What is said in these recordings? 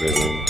Vedremo.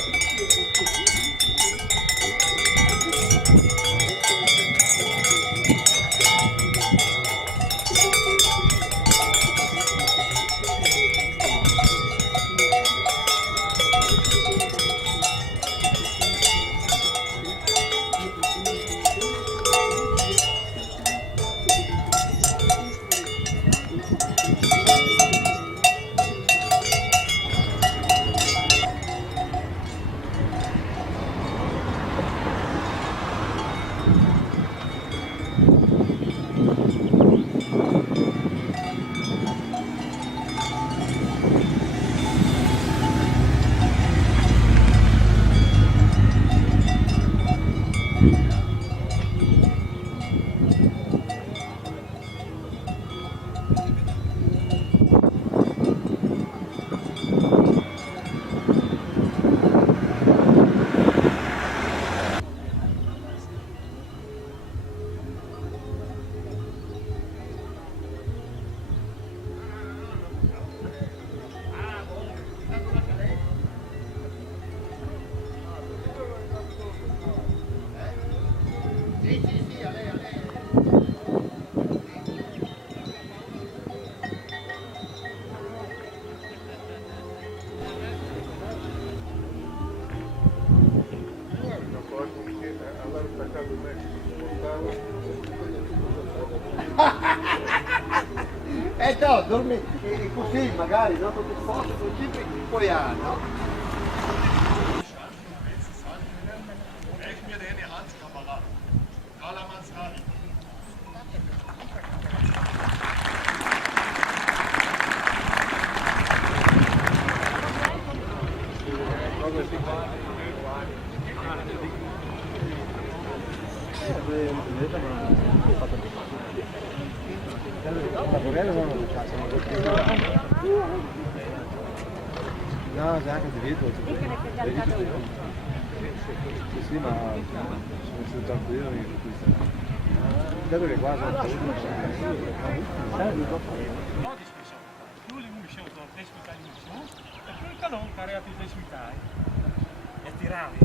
No, dormi così magari, dopo che sposto così, poi no? No, già anche di dietro. Sì, ma sono tranquillo. Dato che qua sono più le munizioni sono 10 metà di munizioni, e più il canone carica più 10 metà. E tirare,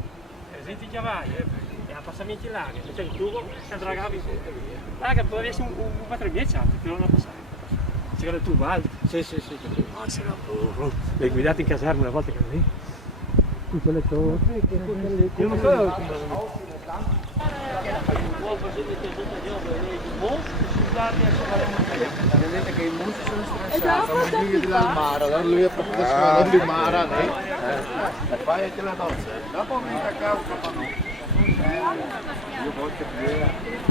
senti che vai, e a passamenti larghi, c'è il tubo, si andrà a gavi. Larga, può essere un metro e 10 alto, che non la passare. C'era il tubo alto? Sì. Ah, c'era le guidate in caserma una volta che ero lì. Tutto le torri, io non so. Vedete che i musci sono stressati, sono i figli dell'Almara, allora lui è proprio da di Mara, e poi anche la nozze, dopo mi a casa, no. Io voglio più.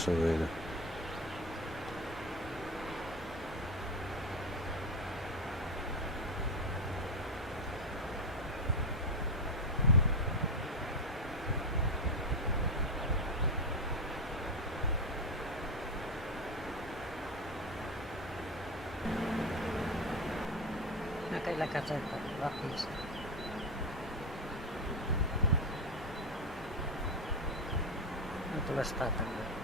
adesso vedo. Anche la casetta, la pista. Non è stata.